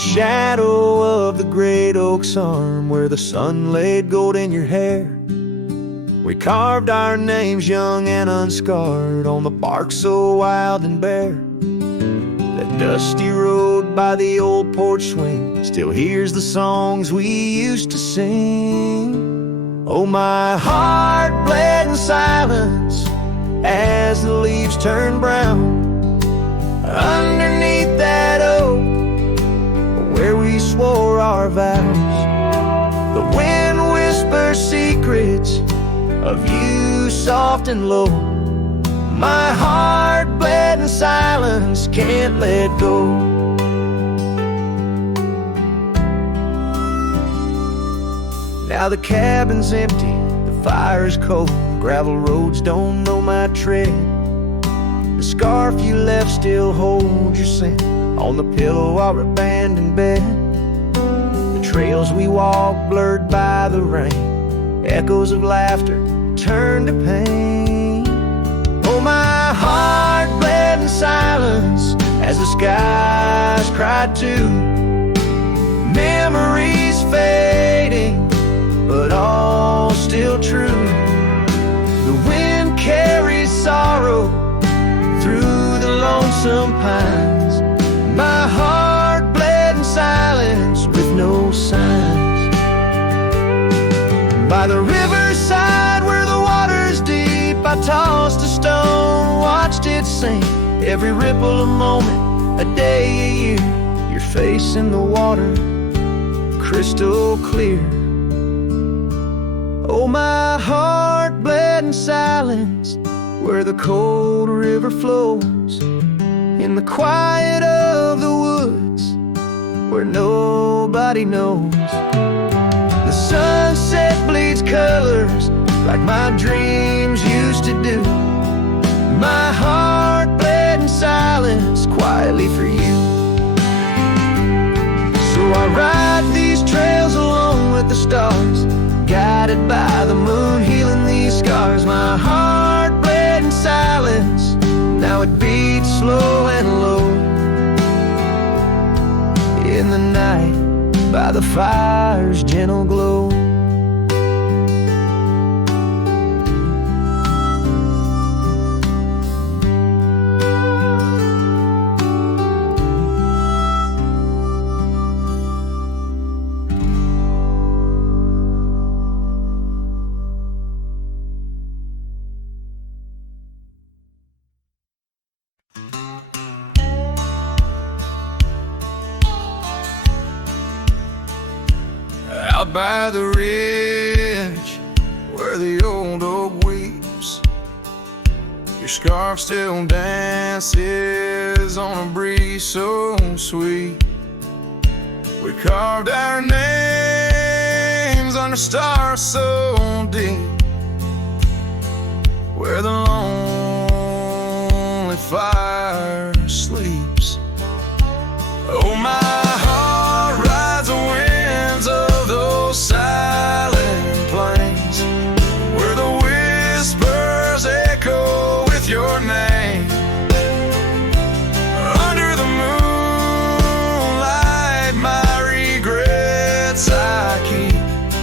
shadow of the great oak's arm, where the sun laid gold in your hair, we carved our names young and unscarred on the bark so wild and bare. That dusty road by the old porch swing still hears the songs we used to sing. Oh, my heart bled in silence as the leaves turned brown underneath that oak where we swore our vows. The wind whispers secrets of you soft and low. My heart bled in silence, can't let go. Now the cabin's empty, the fire's cold, gravel roads don't know my tread. The scarf you left still holds your scent on the pillow of our abandoned bed. The trails we walked blurred by the rain, echoes of laughter turned to pain. Oh, my heart bled in silence as the skies cried too. Memories fading, but all still true. The wind carries sorrow through the lonesome pines. My heart bled in silence with no signs. By the riverside where the water's deep, I tossed a stone, watched it sink. Every ripple a moment, a day, a year. Your face in the water, crystal clear. Oh, my heart bled in silence where the cold river flows, in the quiet of the woods where nobody knows. The sunset bleeds colors like my dreams used to do. My heart bled in silence quietly for you. So I ride these trails alone with the stars, guided by the moon, healing these scars. My heart bled in silence, now it beats slow and low. In the night, by the fire's gentle glow. Out by the ridge where the old oak weeps, your scarf still dances on a breeze so sweet. We carved our names under stars so deep, where the lonely fire sleeps. Oh, my heart rides the winds of those silent plains, where the whispers echo with your name. Under the moonlight, my regrets I keep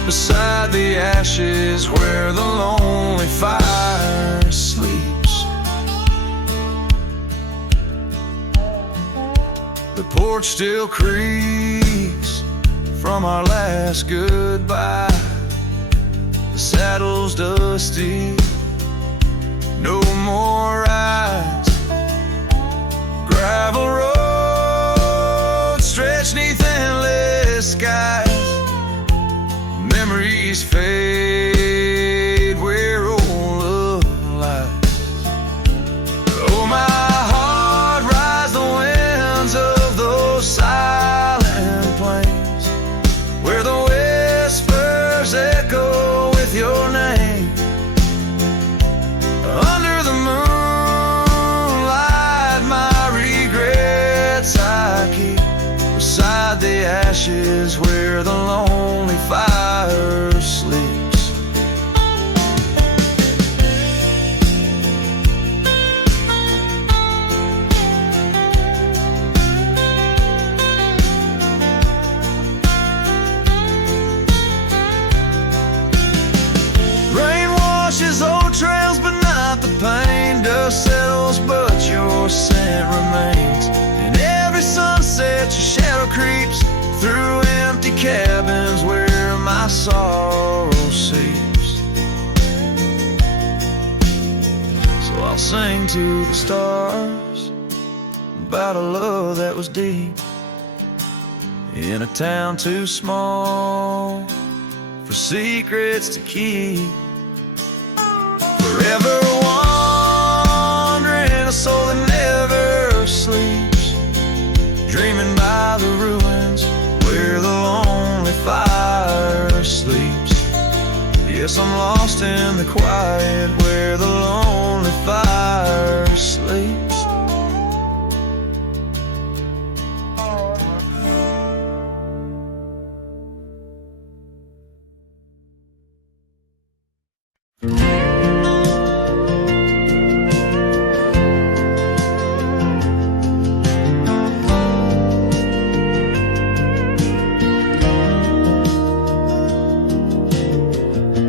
beside the ashes where the lonely fire sleeps. The porch still creaks from our last goodbye. The saddle's dusty, no more rides. Gravel roads stretch neath endless skies. Memories fade where old love lies. Oh, my heart rides the winds of those silent plains, where the whispers echo with your name. Under the moonlight, my regrets I keep beside the ashes where the lonely fire sleeps. sorrow seeps. So I'll sing to the stars about a love that was deep in a town too small for secrets to keep. Forever wandering, a soul that never sleeps, dreaming by the ruins where the lonely fire sleeps. Yes, I'm lost in the quiet where the lonely fire sleeps.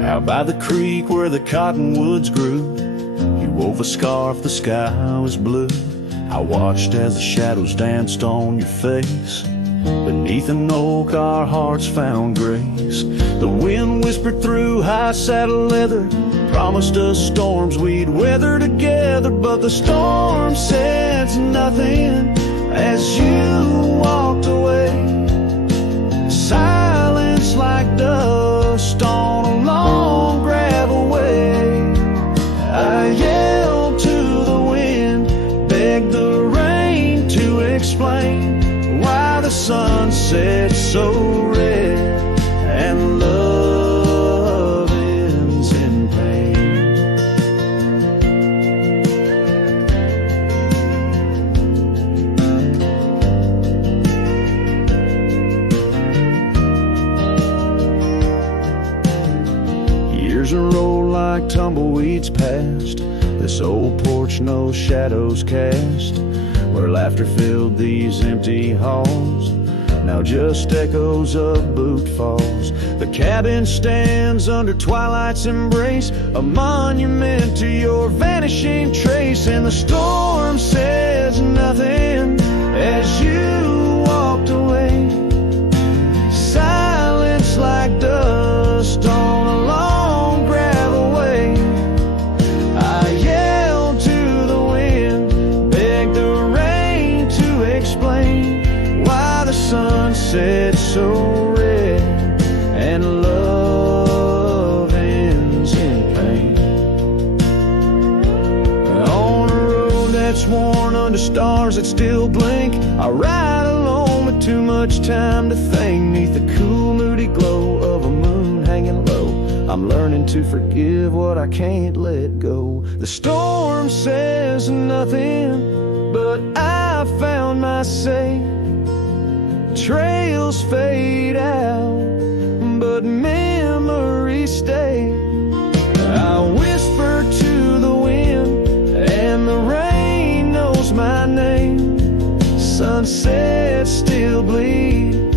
Out by the creek where the cottonwoods grew, you wove a scarf, the sky was blue. I watched as the shadows danced on your face. Beneath an oak our hearts found grace. The wind whispered through high saddle leather, promised us storms we'd weather together. But the storm said nothing as you walked away. Silence like dust on a long gravel way. I yelled to the wind, begged the rain to explain why the sun set so red and love ends in pain. Years roll like tumbleweeds past this old porch, no shadows cast, where laughter filled these empty halls, now just echoes of boot falls. The cabin stands under twilight's embrace, a monument to your vanishing trace. And the storm says nothing as you walked away. Silence like dust on a long gravel way. I yelled to the wind, begged the rain to explain why the sun set so red and love ends in pain. On a road that's worn under stars that still blink, I ride alone with too much time to think. Neath the cool moody glow of a moon hanging low, I'm learning to forgive what I can't let go. The storm says nothing, but I found my say. Trails fade out, but memories stay. I whisper to the wind, and the rain knows my name. Sunsets still bleed,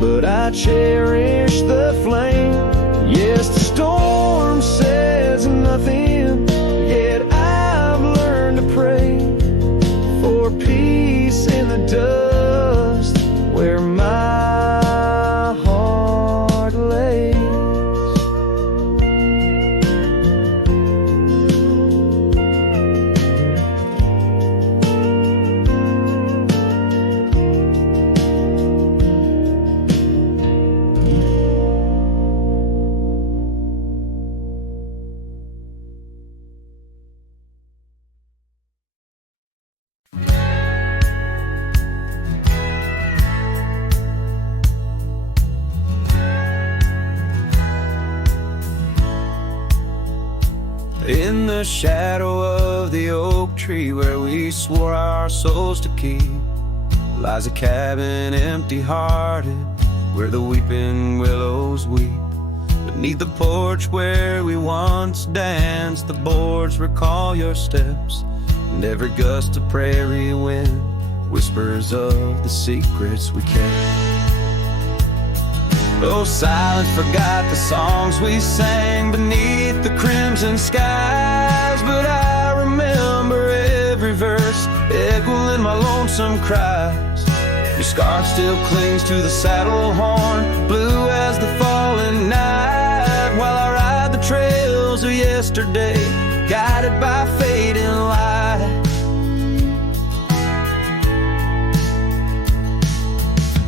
but I cherish the flame. Yes, the storm says nothing, yet I've learned to pray for peace in the dust where my heart lays. In the shadow of the oak tree where we swore our souls to keep, lies a cabin empty-hearted where the weeping willows weep. Beneath the porch where we once danced, the boards recall your steps, and every gust of prairie wind whispers of the secrets we kept. Oh, silence forgot the songs we sang beneath the crimson skies, but I remember every verse echoing my lonesome cries. Your scarf still clings to the saddle horn, blue as the falling night. yesterday, guided by fading light.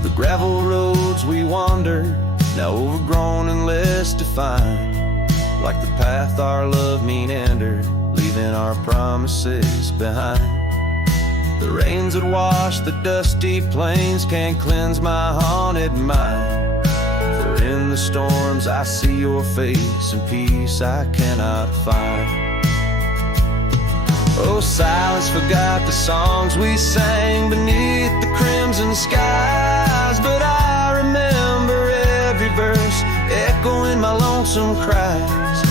The gravel roads we wandered, now overgrown and less defined, like the path our love meandered, leaving our promises behind. The rains that wash the dusty plains can't cleanse my haunted mind. For in the storms I see your face, and peace I cannot find. Oh, silence forgot the songs we sang beneath the crimson skies, but I remember every verse echoing my lonesome cries.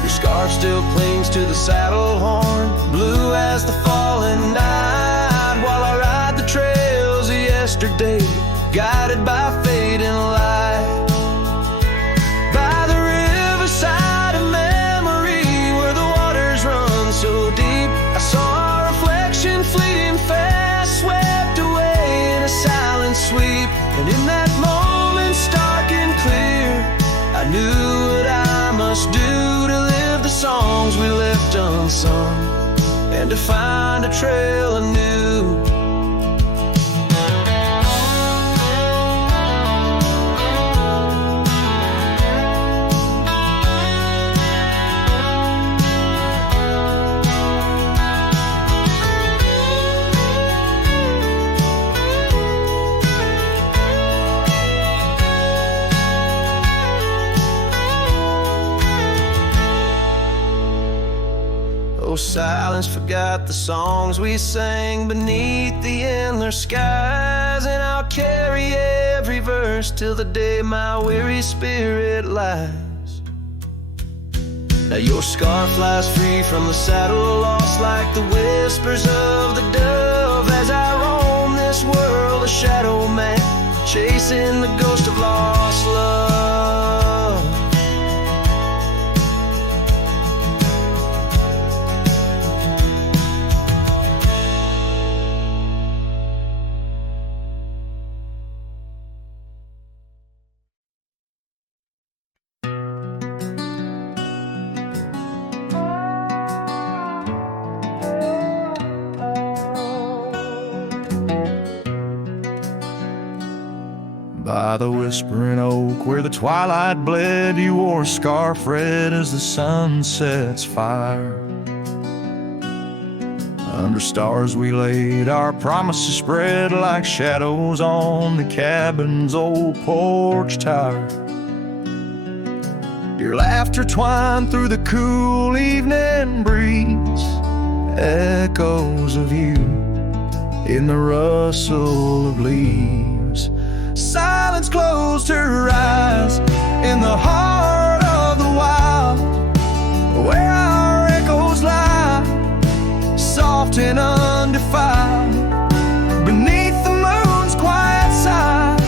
Your scarf still clings to the saddle horn, blue as the falling night, while I ride the trails of yesterday, guided by fading light. By the riverside of memory, where the waters run so deep, I saw our reflection fleeting fast, swept away in a silent sweep. And in that moment, stark and clear, I knew what I must do to live the songs we left unsung, and to find a trail anew. Silence forgot the songs we sang beneath the endless skies, and I'll carry every verse till the day my weary spirit lies. Now your scarf flies free from the saddle, lost like the whispers of the dove, as I roam this world a shadow man, chasing the ghost of lost love. By the whispering oak where the twilight bled, you wore a scarf red as the sun sets fire. Under stars we laid our promises spread like shadows on the cabin's old porch tower. Your laughter twined through the cool evening breeze, echoes of you in the rustle of leaves. Silence closed her eyes in the heart of the wild, where our echoes lie, soft and undefiled, beneath the moon's quiet side,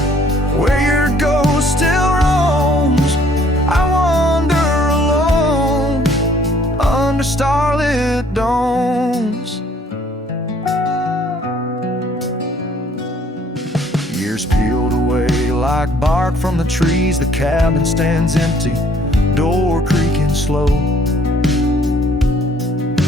where your ghost still roams. I wander alone under starlit domes. Years peeled away like bark from the trees, the cabin stands empty, door creaking slow.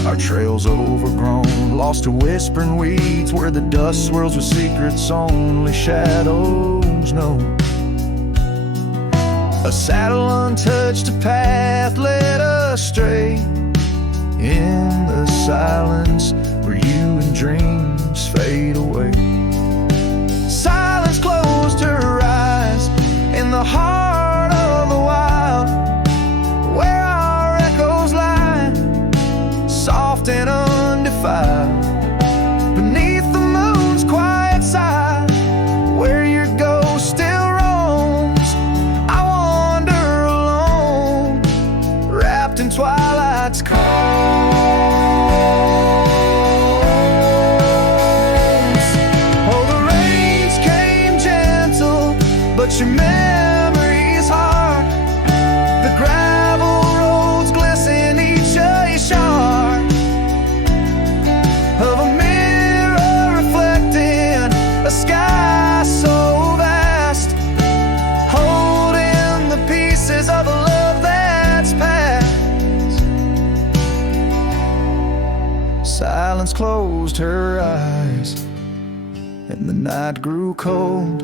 Our trails overgrown, lost to whispering weeds, where the dust swirls with secrets only shadows know. A saddle untouched, a path led astray, in the silence where you and dreams fade away. Silence closed her eyes in the heart of the wild, where our echoes lie, soft and undefiled, beneath the moon's quiet side, where your ghost still roams. I wander alone, wrapped in twilight's calm. Oh, the rains came gentle, but your memory silence closed her eyes, and the night grew cold.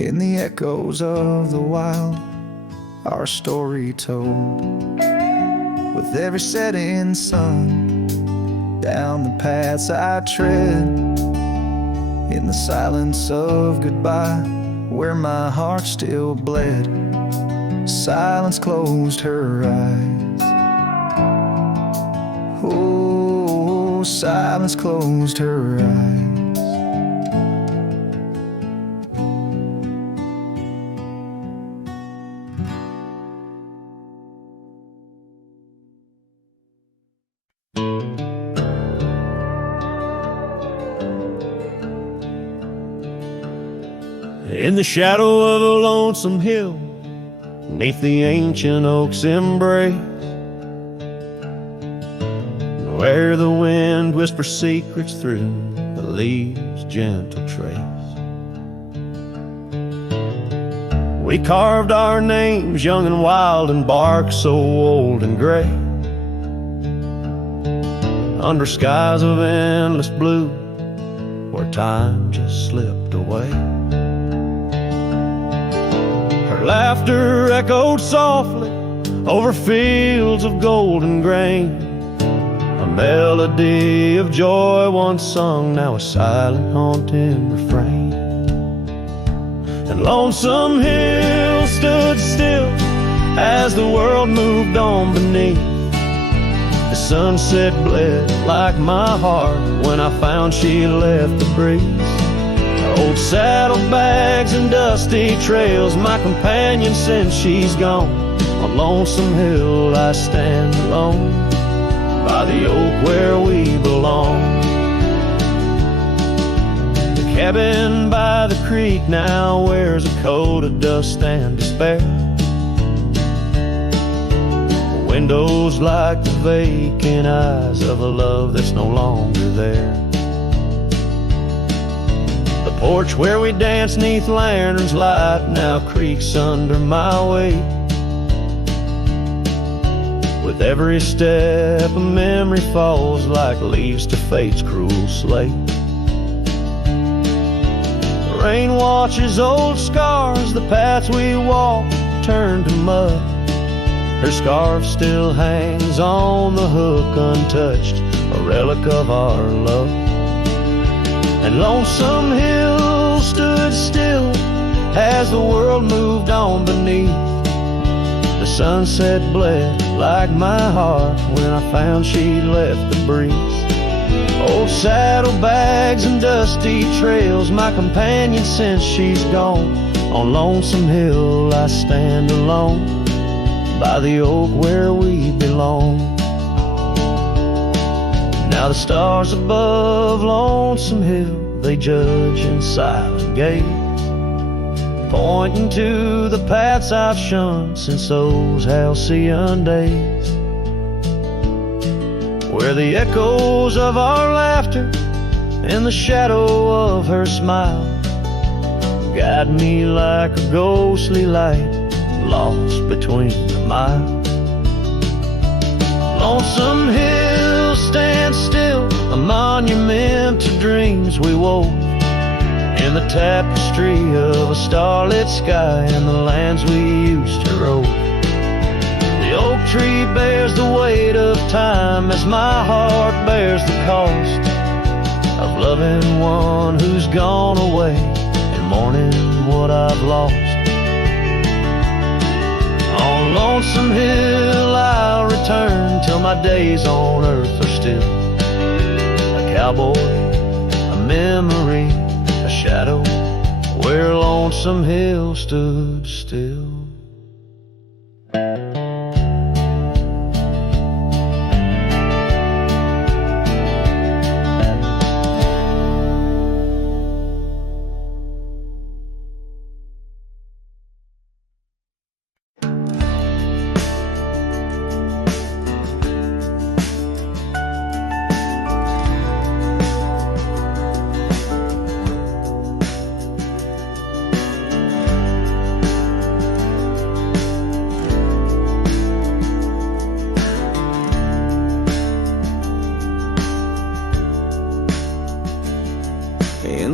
In the echoes of the wild, our story told. With every setting sun, down the paths I tread, in the silence of goodbye, where my heart still bled, silence closed her eyes. Oh, silence closed her eyes. In the shadow of a lonesome hill, neath the ancient oak's embrace, where the wind whispers secrets through the leaves' gentle trace, we carved our names young and wild in bark so old and gray, under skies of endless blue, where time just slipped away. Her laughter echoed softly over fields of golden grain, a melody of joy once sung, now a silent haunting refrain. And Lonesome Hill stood still as the world moved on beneath. The sunset bled like my heart when I found she left the breeze. Old saddlebags and dusty trails, my companion since she's gone. On Lonesome Hill I stand alone, by the oak where we belong. The cabin by the creek now wears a coat of dust and despair. The windows like the vacant eyes of a love that's no longer there. The porch where we danced neath lanterns light now creaks under my weight. With every step a memory falls like leaves to fate's cruel slate. The rain washes old scars, the paths we walked turned to mud. Her scarf still hangs on the hook untouched, a relic of our love. And Lonesome Hill stood still as the world moved on beneath. The sunset bled like my heart when I found she'd left the breeze. Old saddlebags and dusty trails, my companion since she's gone. On Lonesome Hill I stand alone, by the oak where we belong. Now the stars above Lonesome Hill, they judge in silent gaze, pointing to the paths I've shunned since those halcyon days, where the echoes of our laughter and the shadow of her smile guide me like a ghostly light lost between the miles. Lonesome Hill stands still, a monument to dreams we wove, in the tapestry of a starlit sky and the lands we used to rove. The oak tree bears the weight of time as my heart bears the cost of loving one who's gone away and mourning what I've lost. On Lonesome Hill I'll return till my days on earth are still a cowboy, a memory, a shadow, where Lonesome Hill stood still.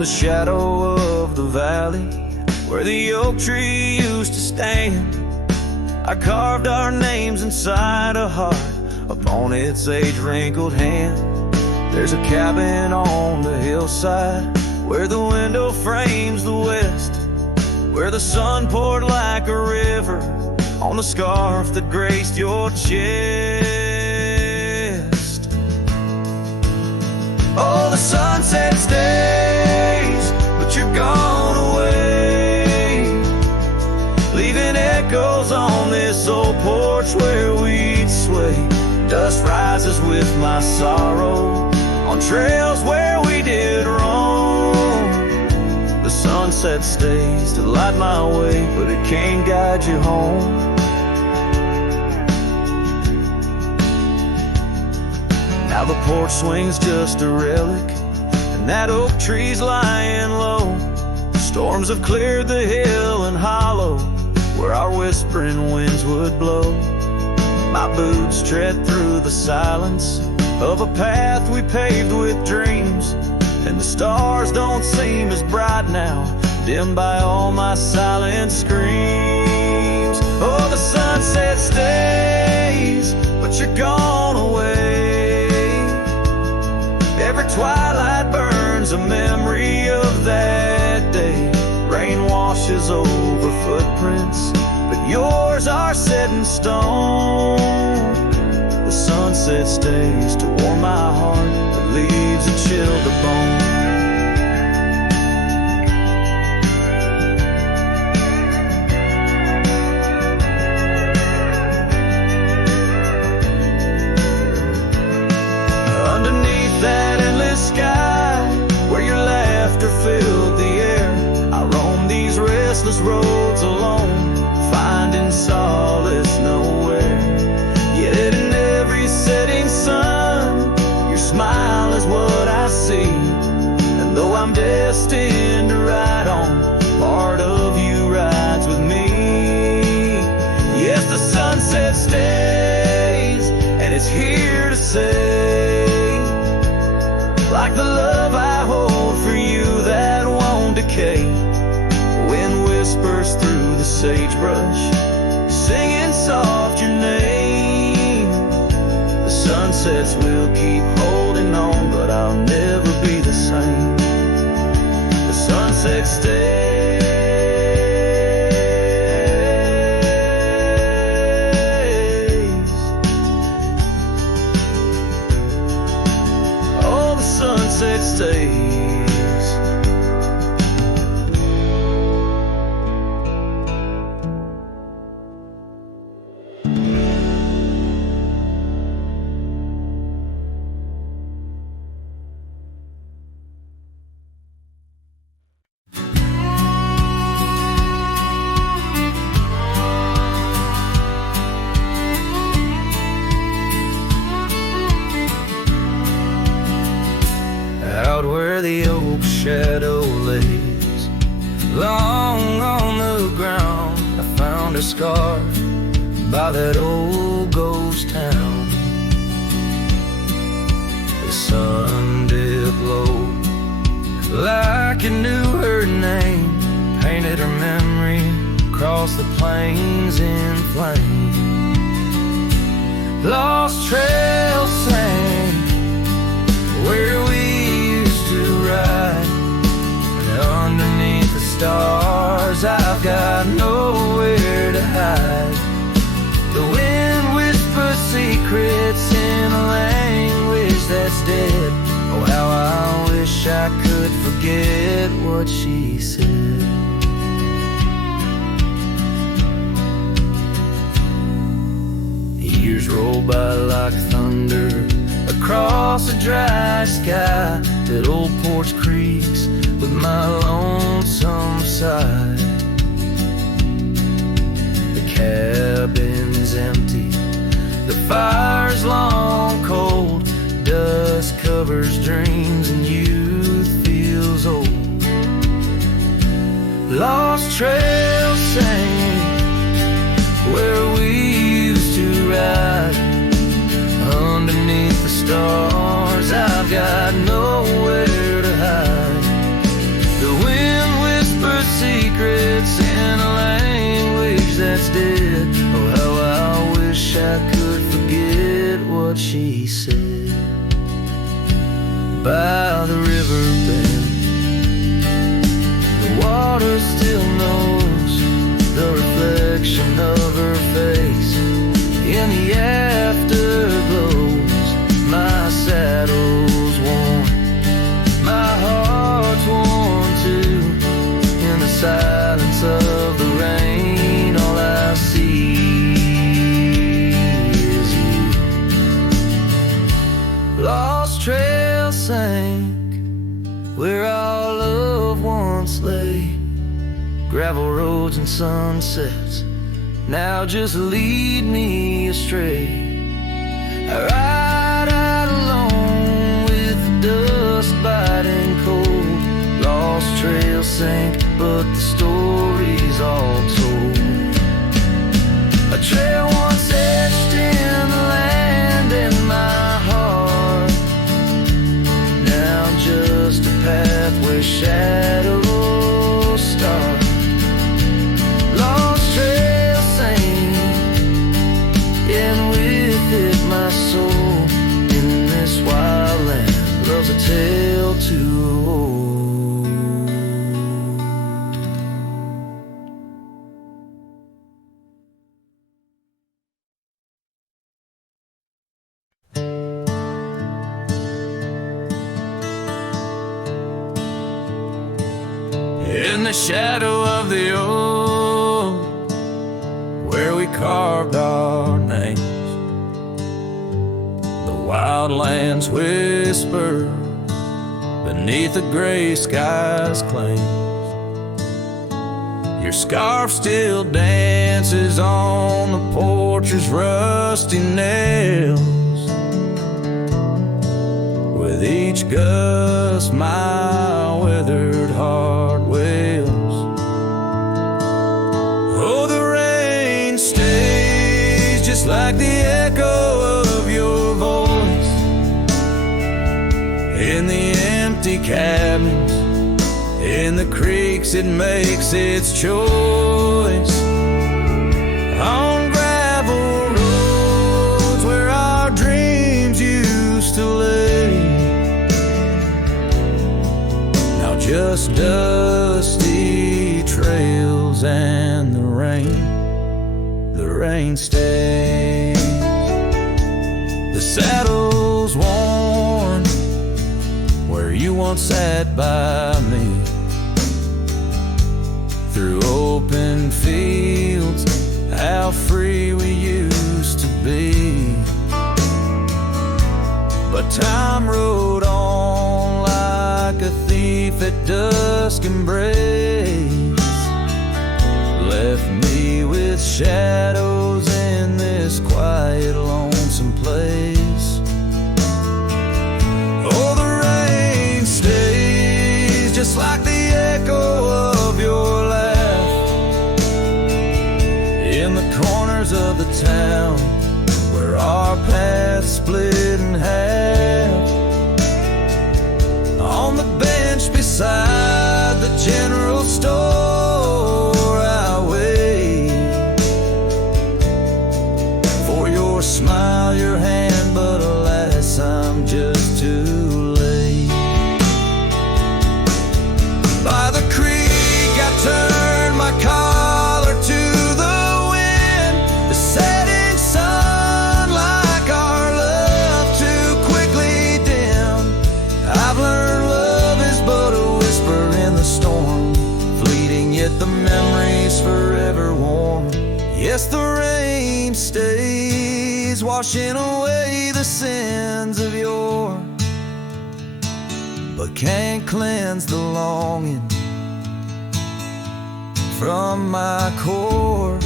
shadow of the valley where the oak tree used to stand, I carved our names inside a heart upon its age-wrinkled hand. There's a cabin on the hillside where the window frames the west, where the sun poured like a river on the scarf that graced your chest. Oh, the sunset stays, but you're gone away, leaving echoes on this old porch where we'd sway. Dust rises with my sorrow on trails where we did wrong. The sunset stays to light my way, but it can't guide you home. Now the porch swing's just a relic, and that oak tree's lying low. Storms have cleared the hill and hollow where our whispering winds would blow. My boots tread through the silence of a path we paved with dreams, and the stars don't seem as bright now, dimmed by all my silent screams. Oh, the sunset stays, but you're gone away. Every twilight burns a memory of that day. Rain washes over footprints, but yours are set in stone. The sunset stays to warm my heart, but leaves a chill to bone. Underneath that endless sky, where your laughter filled the air, I roam these restless roads alone, finding solace nowhere. Yet in every setting sun, your smile is what I see. And though I'm destined to ride on, part of you rides with me. Yes, the sunset stays, and it's here to say, like the love I hold for you that won't decay. Wind whispers through the sagebrush, singing soft your name. The sunsets will keep holding on, but I'll never be the same. The sunset stays. Oh, the sunset stays. Out where the oak shadow lays, long on the ground, I found a scar by that old ghost town. The sun dipped low, like it knew her name, painted her memory across the plains in flame. Lost trails sang where we ride, and underneath the stars I've got nowhere to hide. The wind whispers secrets in a language that's dead. Oh, how I wish I could forget what she said. Years roll by like thunder across a dry sky. That old porch creaks with my lonesome side. The cabin's empty, the fire's long cold, dust covers dreams and youth feels old. Lost trails singing where we used to ride. Underneath the stars, I've got nowhere to hide. I could forget what she said. By the riverbed, the water still knows the reflection of her face in the afterglows. My saddle's worn, my heart's worn too. In the silence of the rain, all I see is you. Lost trail sank where our love once lay. Gravel roads and sunsets now just lead me astray. I ride out alone with the dust biting cold. Lost trail sank, but the story's all told. A trail once etched in the land and my heart, now just a path where shadows start. Lost trail sank, and with it my soul in this wild land loves a tale to hold. In the shadow of the oak, where we carved our names, the wildlands whisper beneath the gray sky's claims. Your scarf still dances on the porch's rusty nails. With each gust my withered heart wails. Oh, the rain stays just like the echo of your voice in the empty cabins, in the creeks it makes its choice. On gravel roads where our dreams used to lay, now just dusty trails and the rain stays. The saddle's worn where you once sat by me, through open fields, how free we used to be. But time rode on like a thief at dusk embrace, left me with shadows in this quiet, lonesome place. Oh, the rain stays just like the echo of your laugh in the corners of the town where our paths split in half. On the bench beside the general store I wait for your smile, your hand, but alas, I'm just too late. By the creek I turned my collar to the wind, the setting sun like our love too quickly dim. I've learned love is but a whisper in the storm, fleeting yet the memory's forever warm. Yes, the rain stays, washing away the sins of yore, but can't cleanse the longing from my core.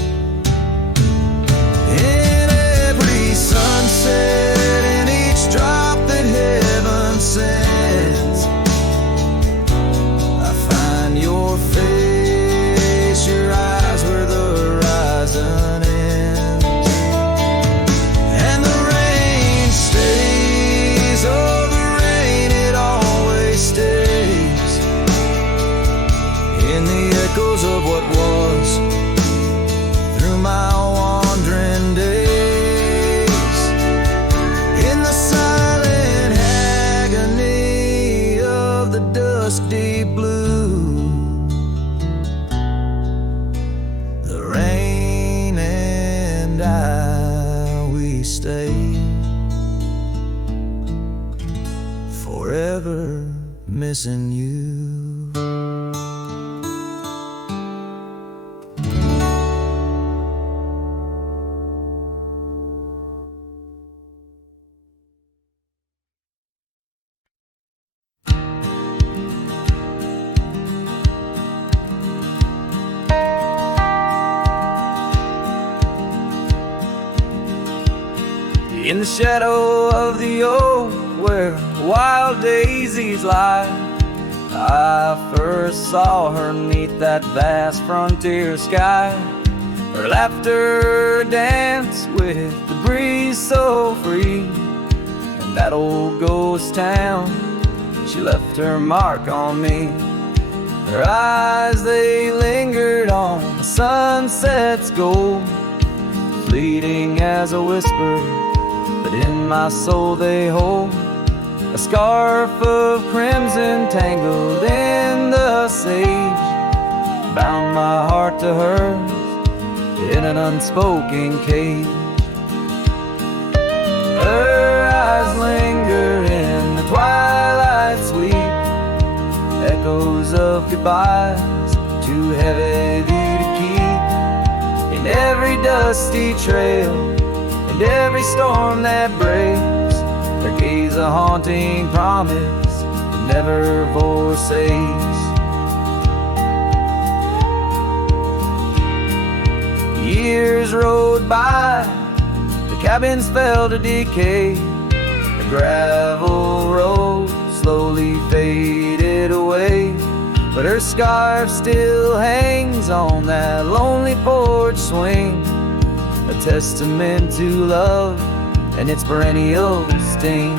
In every sunset, in each drop that heaven sends, I find your face, your eyes where the horizon ends. And the rain stays, oh the rain, it always stays, in the echoes of what was, die, we stay forever missing you. In the shadow of the oak where wild daisies lie, I first saw her 'neath that vast frontier sky. Her laughter danced with the breeze so free. In that old ghost town, she left her mark on me. Her eyes, they lingered on the sunset's gold, fleeting as a whisper, but in my soul they hold. A scarf of crimson tangled in the sage bound my heart to hers in an unspoken cage. Her eyes linger in the twilight sweet, echoes of goodbyes too heavy to keep. In every dusty trail and every storm that breaks, her gaze a haunting promise that never forsakes. Years rode by, the cabins fell to decay. The gravel road slowly faded away, but her scarf still hangs on that lonely porch swing, a testament to love and its perennial sting.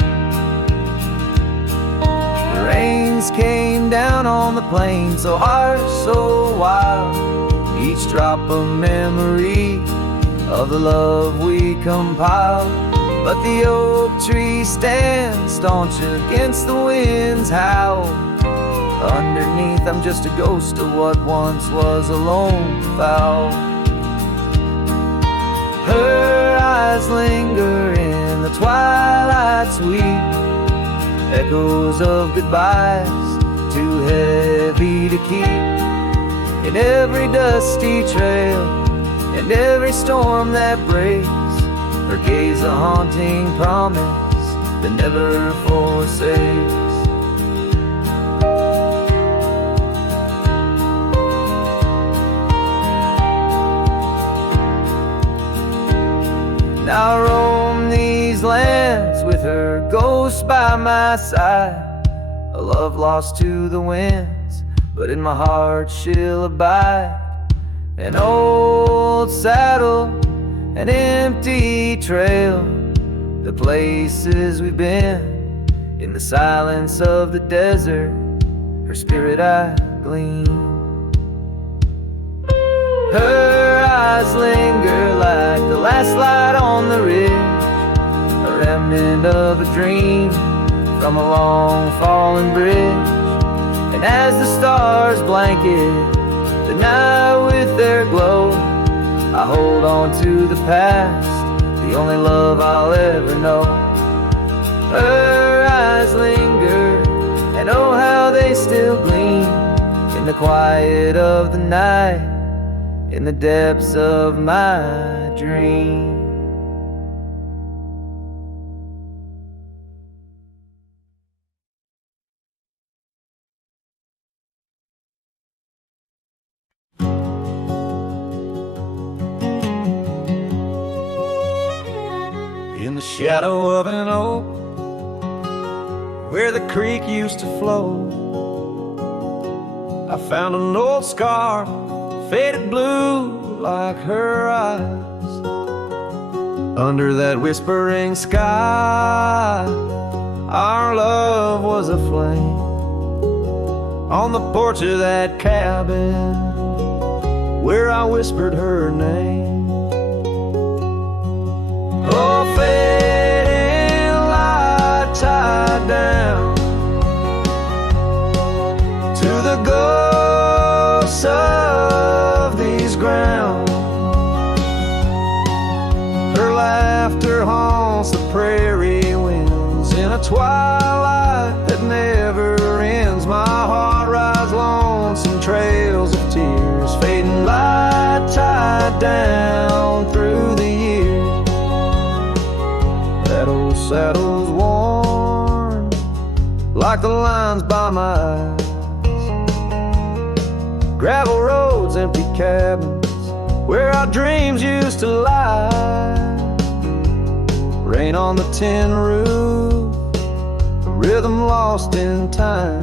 The rains came down on the plain, so harsh, so wild, each drop a memory of the love we compiled. But the oak tree stands staunch against the wind's howl. Underneath I'm just a ghost of what once was a lone fowl. Her eyes linger in the twilight sweet, echoes of goodbyes too heavy to keep. In every dusty trail and every storm that breaks, her gaze a haunting promise that never forsakes. Now I roam these lands with her ghost by my side, a love lost to the winds, but in my heart she'll abide. An old saddle, an empty trail, the places we've been, in the silence of the desert, her spirit I glean. Her eyes linger like the last light on the ridge, a remnant of a dream from a long fallen bridge. And as the stars blanket the night with their glow, I hold on to the past, the only love I'll ever know. Her eyes linger, and oh how they still gleam in the quiet of the night, in the depths of my dream. In the shadow of an oak, where the creek used to flow, I found an old scarf, faded blue like her eyes. Under that whispering sky, our love was aflame. On the porch of that cabin, where I whispered her name. Oh, fading light tied down to the ghosts of these grounds. laughter haunts the prairie winds in a twilight that never ends. My heart rides lonesome trails of tears, fading light tied down through the years. That old saddle's worn like the lines by my eyes. Gravel roads, empty cabins where our dreams used to lie. Rain on the tin roof, a rhythm lost in time.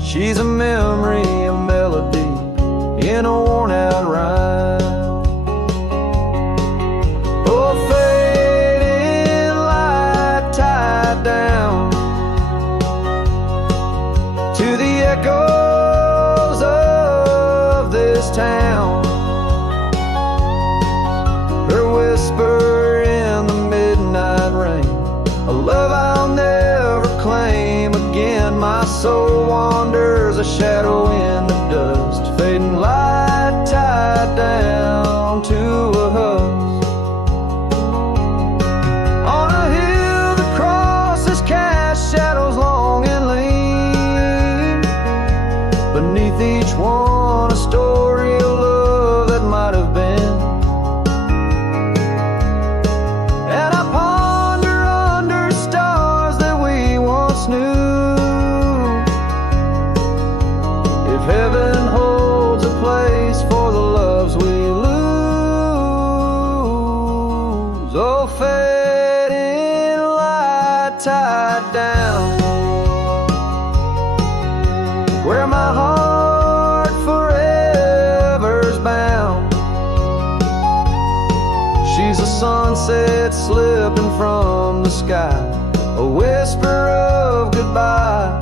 She's a memory, a melody in a worn out rhyme. Oh, fading light tied down to the echoes of this town. Her whisper in the midnight rain, a love I'll never claim again. My soul wanders a shadow in the dust, fading light tied down to a husk. On a hill that crosses cast shadows long and lean, beneath each one a story of love that might have been. And I ponder under stars that we once knew, if heaven holds a place for the loves we lose. Oh, fading light tied down where my heart forever's bound. She's a sunset slipping from the sky, a whisper of goodbye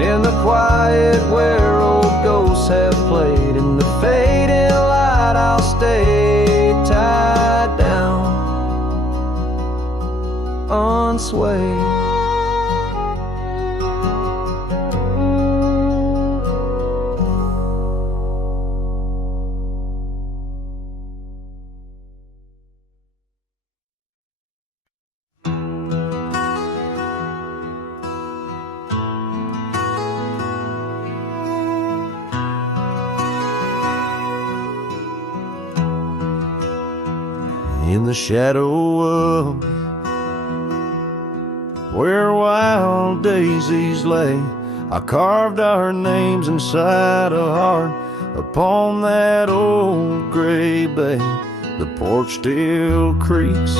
in the quiet where old ghosts have played. In the fading light I'll stay tied down, unswayed. In the shadow of where wild daisies lay, I carved our names inside a heart upon that old gray bay. The porch still creaks,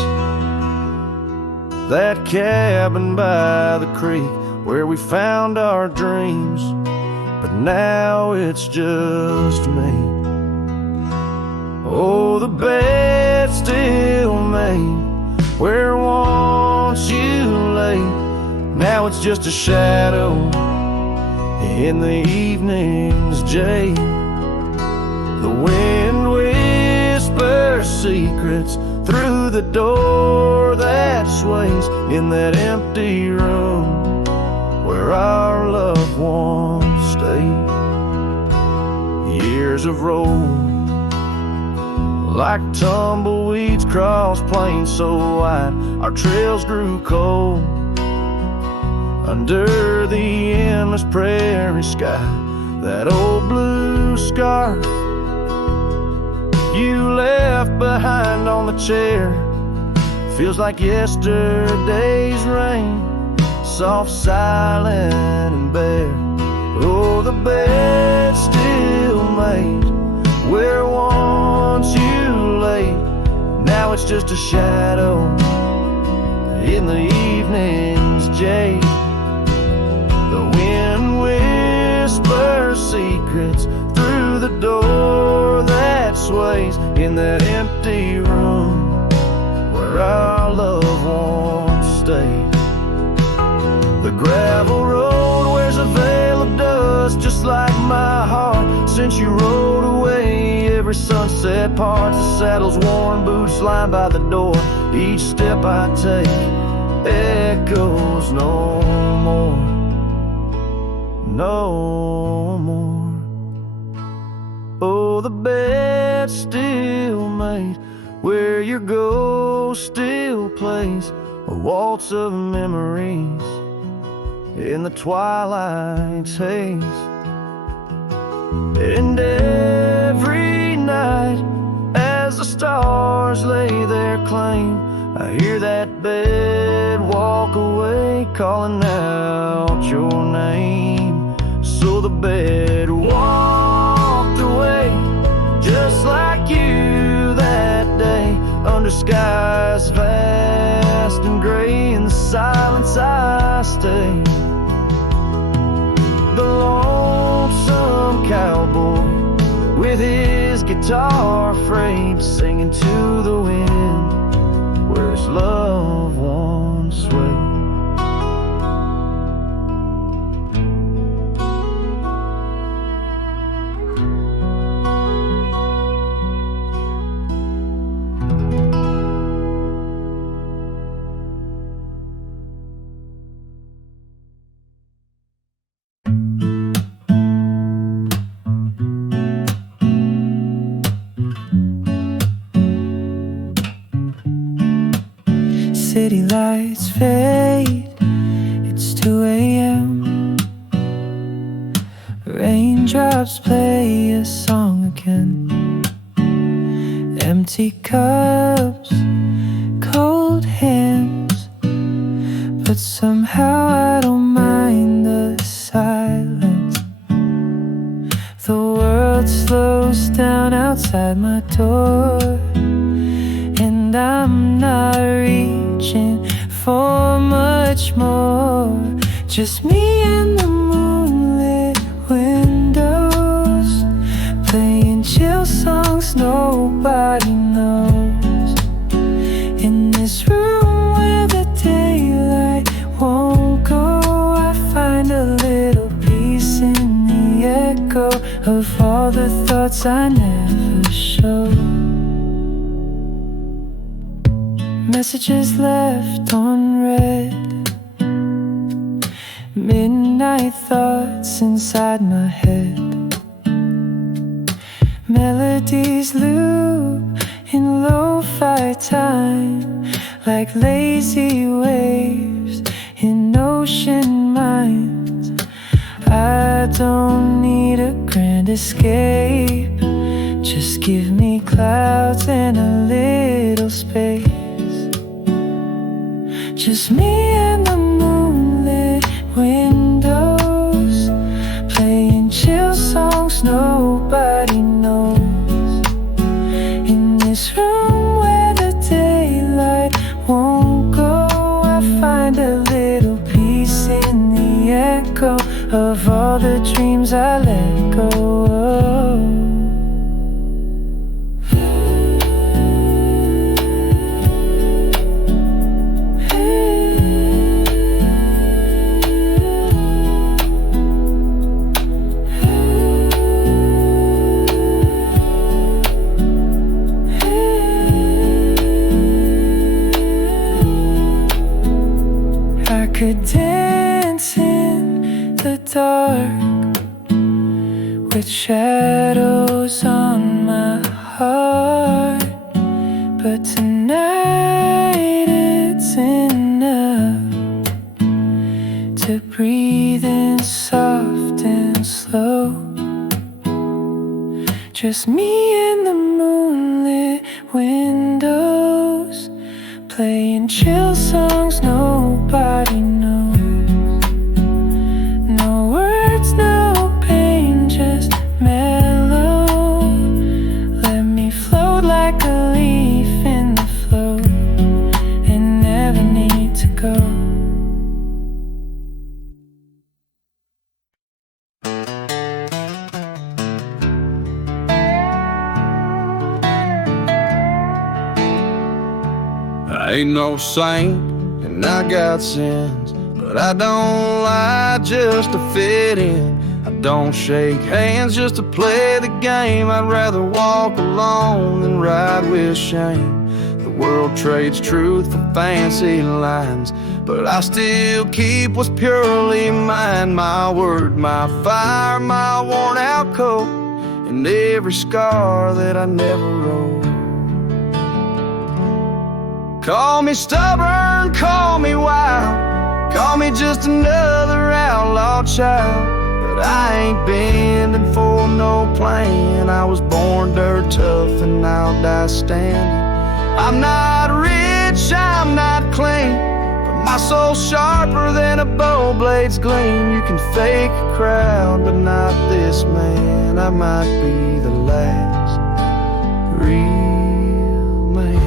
that cabin by the creek where we found our dreams, but now it's just me. Oh, the bed still made where once you lay, now it's just a shadow in the evening's jade. The wind whispers secrets through the door that sways in that empty room where our loved ones stayed. Years have rolled like tumbleweeds cross plains so wide, our trails grew cold under the endless prairie sky. That old blue scarf you left behind on the chair feels like yesterday's rain, soft, silent, and bare. Oh, the bed still made where once you lay, now it's just a shadow in the evening's jade. The wind whispers secrets through the door that sways in that empty room where our loved ones stayed. The gravel road wears a veil of dust just like my heart since you rode away. Every sunset parts, the saddle's worn, boots lying by the door. Each step I take echoes no more, no more. Oh, the bed still made where your ghost still plays a waltz of memories in the twilight's haze. And every night as the stars lay their claim, I hear that bed walk away, calling out your name. So the bed walked away, just like you that day, under skies vast and gray. In the silence I stay, the lonesome cowboy with his guitar frayed, singing to the wind where his loved ones sway. City lights fade, it's 2 a.m. Raindrops play a song again. Empty cups, cold hands, but somehow I don't mind the silence. The world slows down outside my door, and I'm not reaching for much more. Just me and the moonlit windows, playing chill songs nobody knows. In this room where the daylight won't go, I find a little peace in the echo of all the thoughts I never showed. Messages left unread, midnight thoughts inside my head. Melodies loop in lo-fi time, like lazy waves in ocean minds. I don't need a grand escape, just give me clouds and a little space. Just me and the moonlit windows, playing chill songs nobody knows. In this room where the daylight won't go, I find a little peace in the echo of all the dreams I let go of. Could dance in the dark with shadows on my heart, but tonight it's enough to breathe in soft and slow. Just me and the moonlit windows, playing chill songs nobody knows. No words, no pain, just mellow. Let me float like a leaf in the flow and never need to go. I ain't no saint and I got sins, but I don't lie just to fit in. I don't shake hands just to play the game. I'd rather walk alone than ride with shame. The world trades truth for fancy lines, but I still keep what's purely mine. My word, my fire, my worn out coat, and every scar that I never wrote. Call me stubborn, call me wild, call me just another outlaw child, but I ain't bending for no plan. I was born dirt tough and I'll die standing. I'm not rich, I'm not clean, but my soul's sharper than a bow blade's gleam. You can fake a crowd, but not this man. I might be the last real man.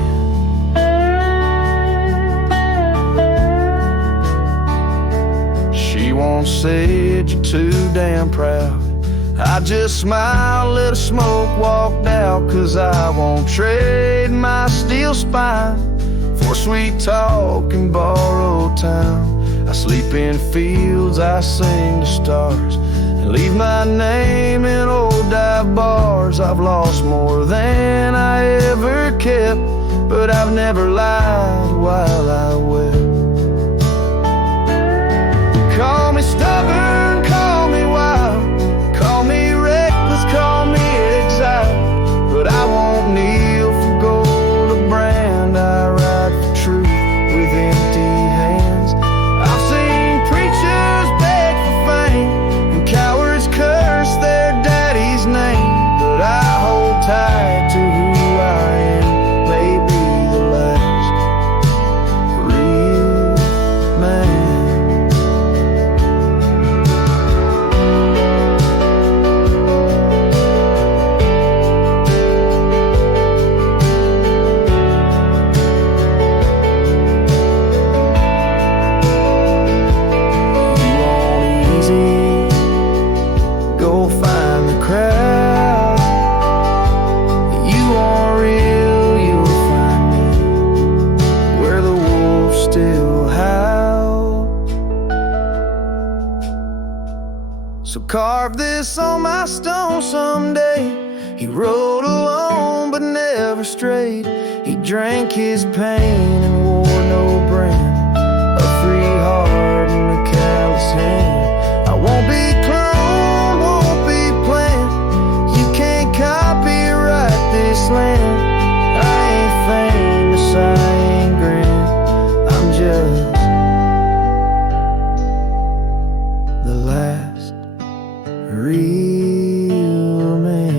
She once said you're too damn proud. I just smiled, let her smoke, walked out, 'cause I won't trade my steel spine for sweet talk and borrowed time. I sleep in fields, I sing to stars, and leave my name in old dive bars. I've lost more than I ever kept, but I've never lied while I wept. Call me stubborn, call me wild, call me reckless, call me exile, but I won't kneel for gold or brand. I ride for truth with empty hands. I've seen preachers beg for fame and cowards curse their daddy's name, but I hold tight to who I am, maybe the last real man. So carve this on my stone someday. He rode alone but never strayed. He drank his pain and wore no brand, a free heart and a callous hand. I won't be cloned, won't be planned. You can't copyright this land. I ain't famous, I ain't grand, I'm just the last real man.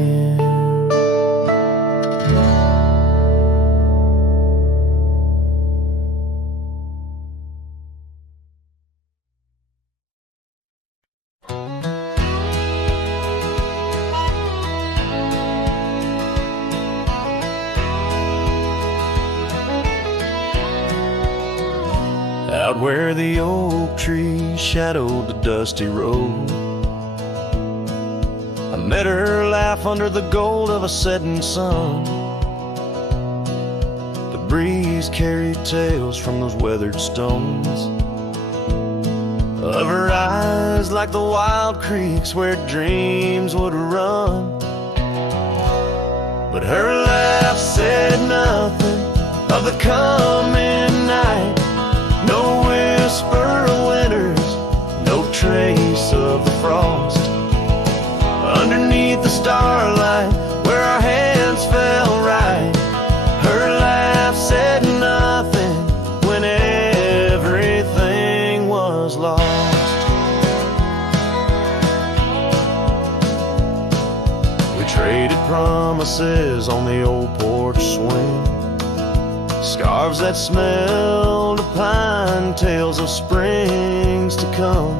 Out where the oak tree shadowed the dusty road, I met her laugh under the gold of a setting sun. The breeze carried tales from those weathered stones, of her eyes like the wild creeks where dreams would run. But her laugh said nothing of the coming night, no whisper of winters, no trace of the frost. Underneath the starlight, where our hands fell right, her laugh said nothing when everything was lost. We traded promises on the old porch swing, scarves that smelled of pine, tales of springs to come.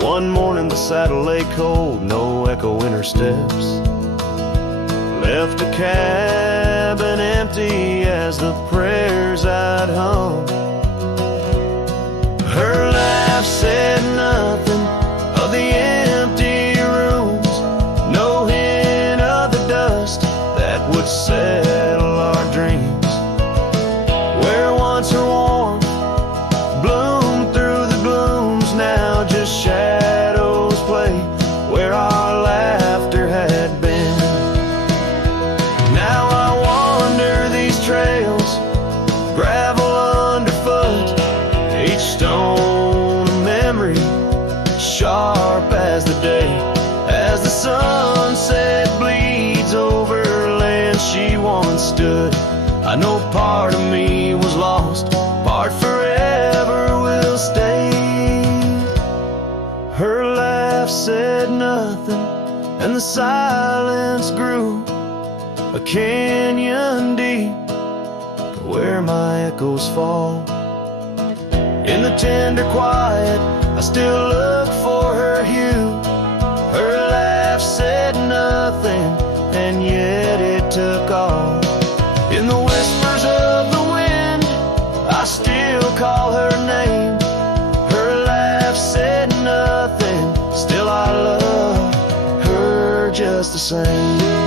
One morning the saddle lay cold, no echo in her steps, left a cabin empty as the prayers I'd hung. Her laugh said nothing of the empty rooms, no hint of the dust that would settle our dreams. Where once her warmth bloomed through the glooms, now just shadows play where our laughter had been. Now I wander these trails, gravel underfoot, each stone a memory, sharp as the day, as the sunset bleeds over land she once stood. I know part of me was lost, part forever will stay. Her laugh said nothing, and the silence grew a canyon deep where my echoes fall. In the tender quiet, I still look for her hue. Her laugh said nothing, and yet it took all. In the whispers of the wind, I still call her name. Her laugh said nothing, still I love her just the same.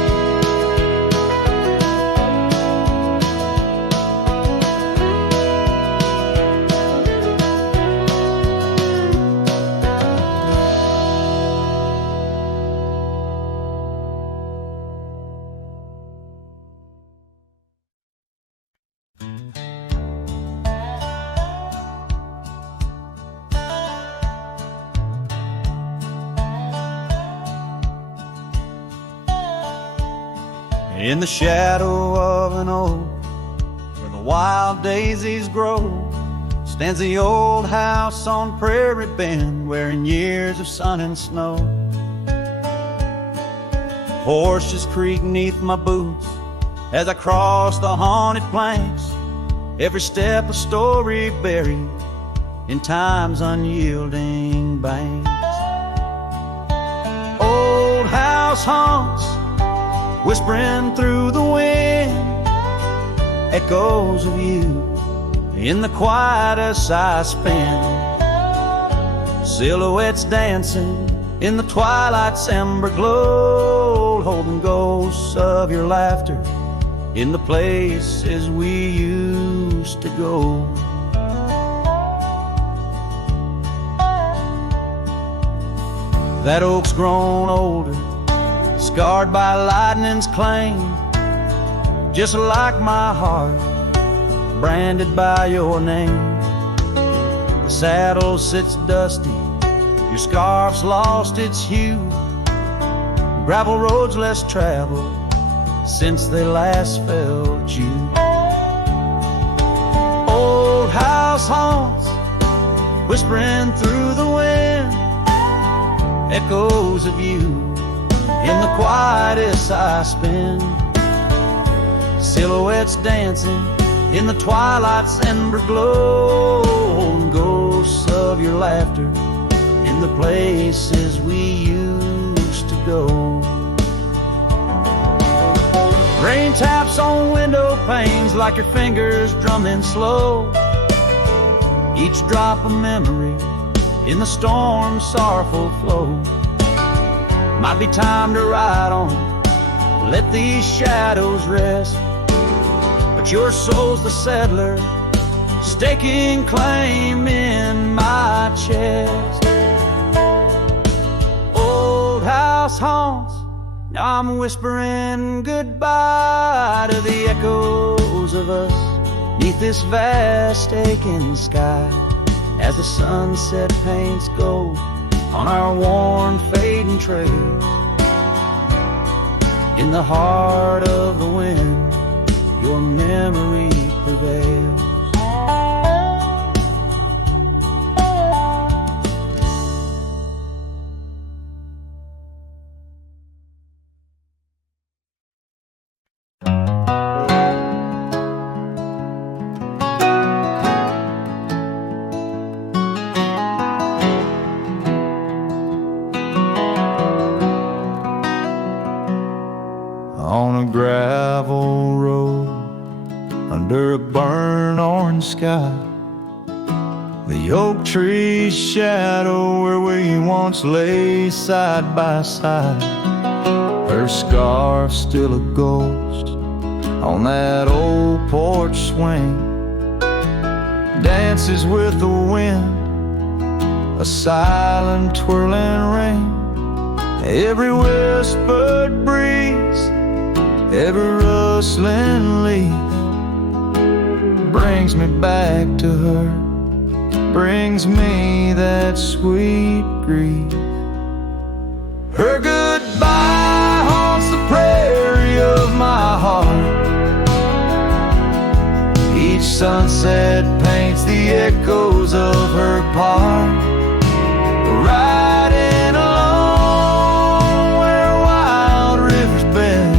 In the shadow of an oak, where the wild daisies grow, stands the old house on Prairie Bend, wearing years of sun and snow. Horses creak neath my boots as I cross the haunted planks, every step a story buried in time's unyielding banks. Old house haunts, whispering through the wind, echoes of you in the quietest I spend. Silhouettes dancing in the twilight's ember glow, holding ghosts of your laughter in the places we used to go. That oak's grown older, scarred by lightning's claim, just like my heart, branded by your name. The saddle sits dusty, your scarf's lost its hue, gravel roads less traveled since they last felt you. Old house haunts, whispering through the wind, echoes of you in the quietest I spend. Silhouettes dancing in the twilight's ember glow, and ghosts of your laughter in the places we used to go. Rain taps on window panes like your fingers drumming slow, each drop a memory in the storm's sorrowful flow. Might be time to ride on, let these shadows rest, but your soul's the settler, staking claim in my chest. Old house haunts, now I'm whispering goodbye to the echoes of us neath this vast aching sky, as the sunset paints gold on our worn fading trails. In the heart of the wind, your memory prevails. On a gravel road under a burnt orange sky, the oak tree's shadow where we once lay side by side. Her scarf's still a ghost on that old porch swing, dances with the wind, a silent twirling ring. Every whispered breeze, every rustling leaf brings me back to her, brings me that sweet grief. Her goodbye haunts the prairie of my heart, sunset paints the echoes of her part, riding along where wild rivers bend.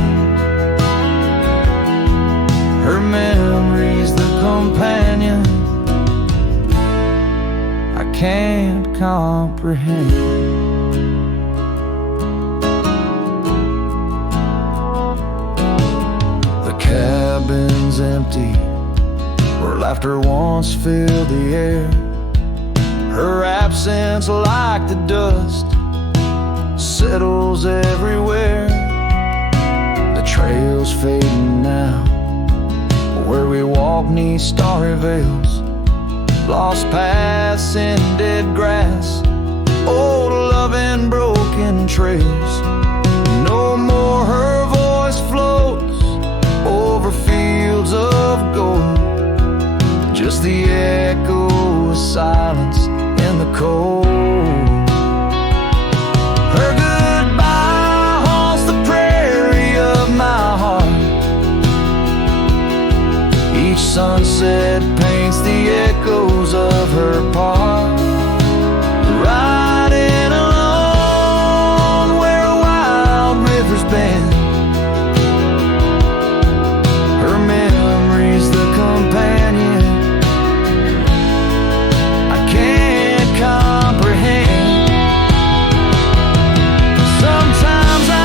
Her memory's the companion I can't comprehend. The cabin's empty where laughter once filled the air. Her absence, like the dust, settles everywhere. The trail's fading now, where we walk 'neath starry veils, lost paths in dead grass, old love and broken trails. No more her voice floats over fields of gold, just the echo of silence in the cold. Her goodbye haunts the prairie of my heart. Each sunset paints the echoes of her part, riding along where wild rivers bend. Her memory's the companion I can't comprehend. Sometimes I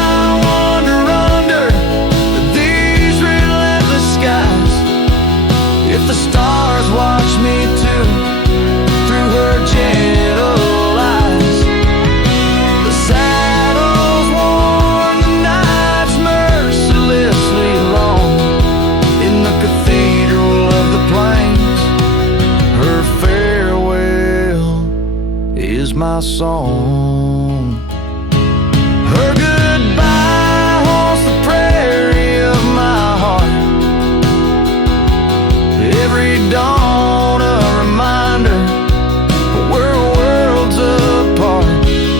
wander under these relentless skies, if the stars watch me too, through her gentle eyes. The saddles worn, the nights mercilessly long, in the cathedral of the plains, her farewell is my song. Her goodbye haunts the prairie of my heart. Every dawn a reminder we're worlds apart,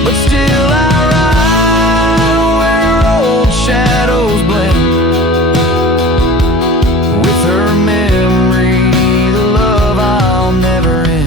but still I ride where old shadows blend. With her memory, the love I'll never end.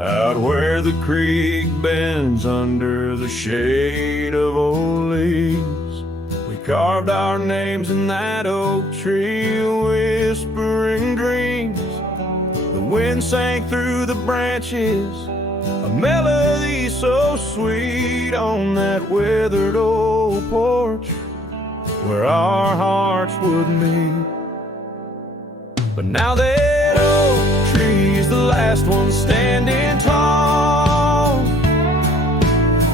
Out where the creek bends under the shade of old leaves, we carved our names in that oak tree, whispering dreams. The wind sang through the branches, a melody so sweet on that weathered old porch where our hearts would meet. But now that oak tree's the last one standing tall,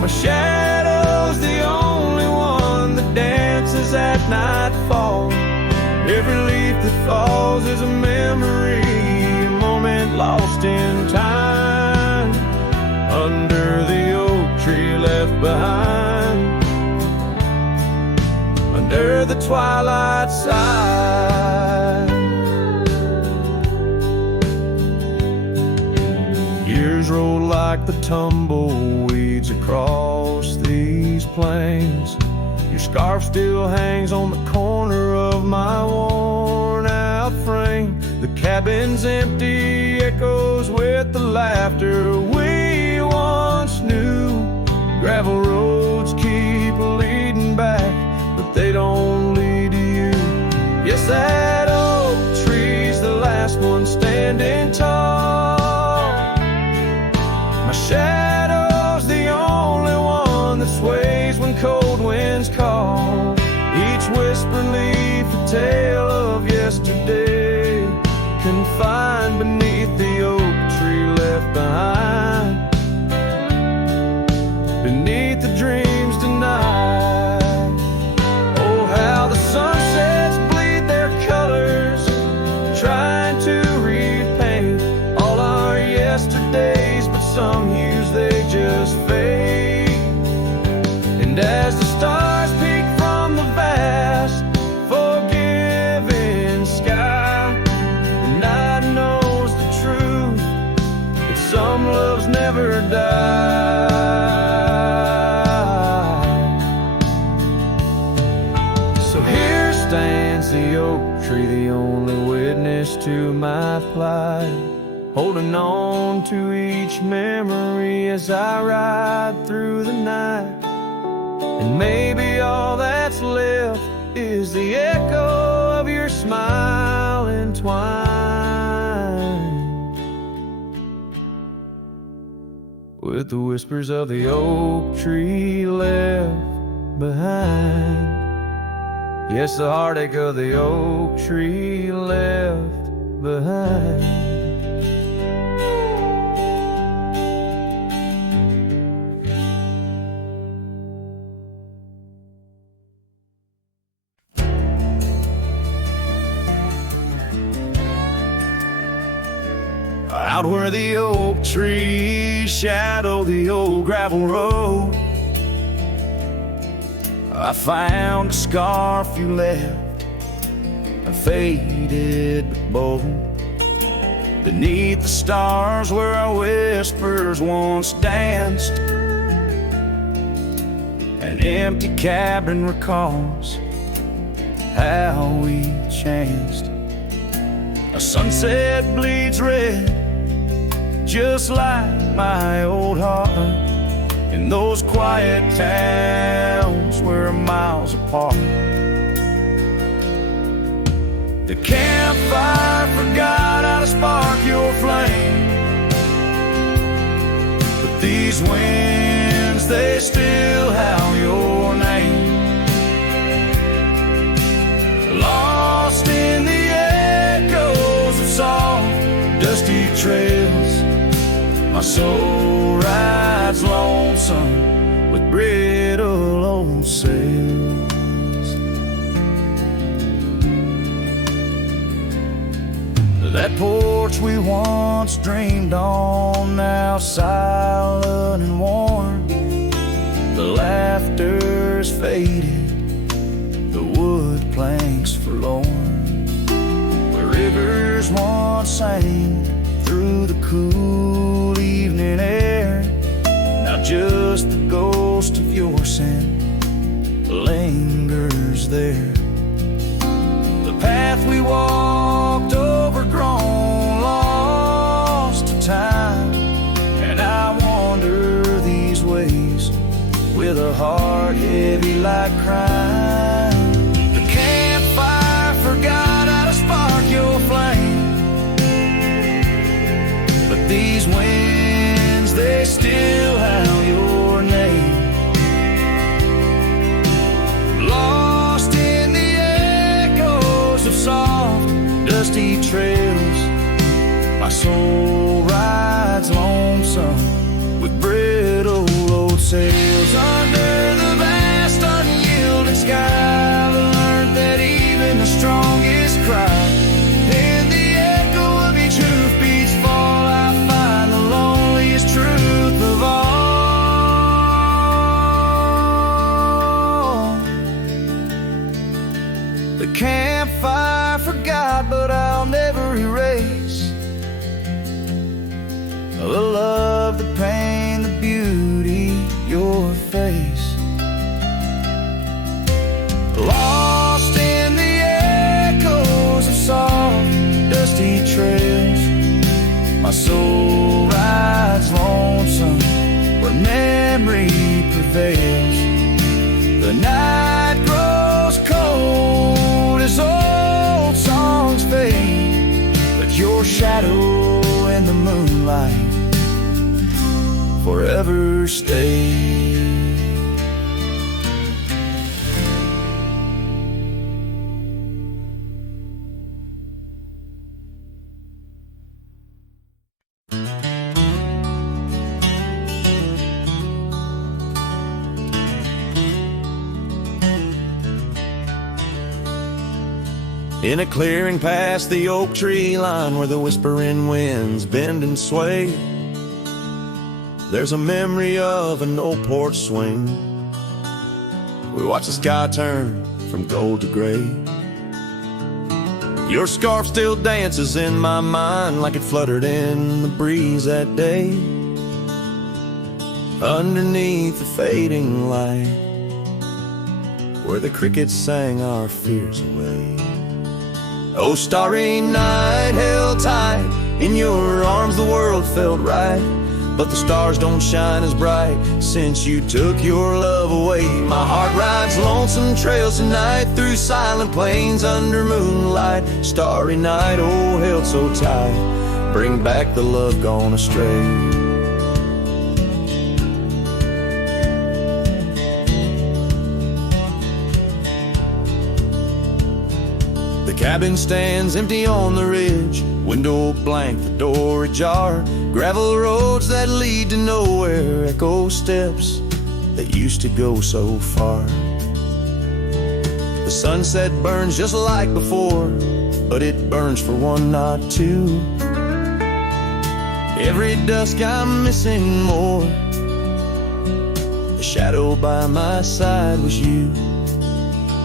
my shadow's the only one that dances at nightfall. Every leaf that falls is a memory, a moment lost in time, under the oak tree left behind, under the twilight side. Years roll like the tumbleweeds across these plains. Your scarf still hangs on the corner of my worn out frame. The cabin's empty, echoes with the laughter we once knew. Gravel roads keep leading back, but they don't lead to you. Yes, that oak tree's the last one standing tall. My shadow's the only one that sways when cold winds call. Each whisper leaf a tale of yesterday, confined beneath the oak tree left behind, beneath the dreams denied. Oh, how the sunsets bleed their colors, trying to read pain. shadows never die. So here stands the oak tree, the only witness to my plight, holding on to each memory as I ride through the night. And maybe all that's left is the echo of your smile entwined with the whispers of the oak tree left behind. Yes, the heartache of the oak tree left behind. Out where the oak trees shadow the old gravel road, I found a scarf you left, a faded but bold. Beneath the stars where our whispers once danced, an empty cabin recalls how we chanced. A sunset bleeds red, just like my old heart, in those quiet towns we're miles apart. The campfire forgot how to spark your flame, but these winds, they still howl your name. Lost in the echoes of soft, dusty trails, my soul rides lonesome with brittle old sails. That porch we once dreamed on, now silent and warm. The laughter's faded, the wood planks forlorn. Where rivers once sang through the cool evening air, now just the ghost of your scent lingers there. The path we walked, overgrown, lost to time, and I wander these ways with a heart heavy like crime. The campfire forgot how to spark your flame, but these winds, they still howl your name. Lost in the echoes of soft, dusty trails, my soul rides lonesome with brittle old sails. Under the vast unyielding sky, I've learned that even the strongest cry, in the echo of each hoofbeat's fall, I find the loneliest truth of all. The campfire forgot, but I'll never erase the love, the pain, the beauty, your face. Lost in the echoes of soft, dusty trails, my soul rides lonesome where memory prevails. The night grows cold as old songs fade, but your shadow in the moonlight forever stays. In a clearing past the oak tree line where the whispering winds bend and sway, there's a memory of an old porch swing. We watch the sky turn from gold to gray. Your scarf still dances in my mind like it fluttered in the breeze that day. underneath the fading light, where the crickets sang our fears away. Oh, starry night, held tight in your arms, the world felt right, but the stars don't shine as bright since you took your love away. My heart rides lonesome trails tonight through silent plains under moonlight. Starry night, oh, held so tight, bring back the love gone astray. The cabin stands empty on the ridge, window blank, the door ajar. Gravel roads that lead to nowhere, echo steps that used to go so far. The sunset burns just like before, but it burns for one, not two. Every dusk I'm missing more. The shadow by my side was you.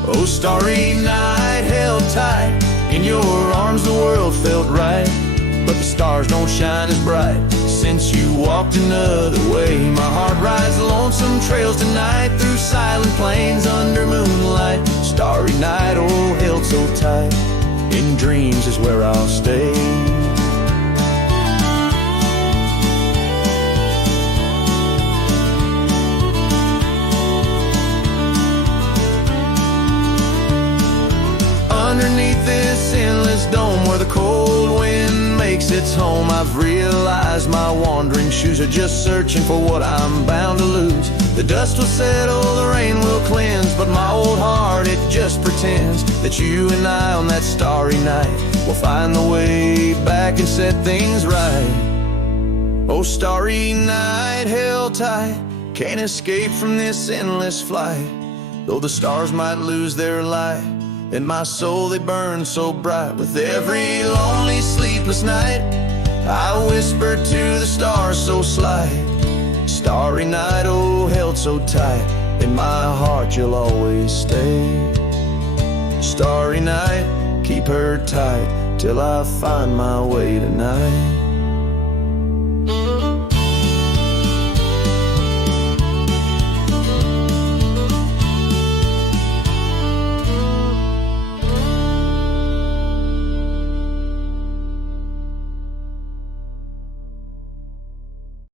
Oh, starry night, held tight in your arms, the world felt right, but the stars don't shine as bright since you walked another way. My heart rides lonesome trails tonight through silent plains under moonlight. Starry night, oh, held so tight, in dreams is where I'll stay. Underneath this endless dome where the cold wind makes its home, I've realized my wandering shoes are just searching for what I'm bound to lose. The dust will settle, the rain will cleanse, but my old heart, it just pretends that you and I on that starry night will find the way back and set things right. Oh, starry night, held tight, can't escape from this endless flight. Though the stars might lose their light, in my soul they burn so bright. With every lonely sleepless night, I whisper to the stars so slight. Starry night, oh, held so tight, in my heart you'll always stay. Starry night, keep her tight till I find my way tonight.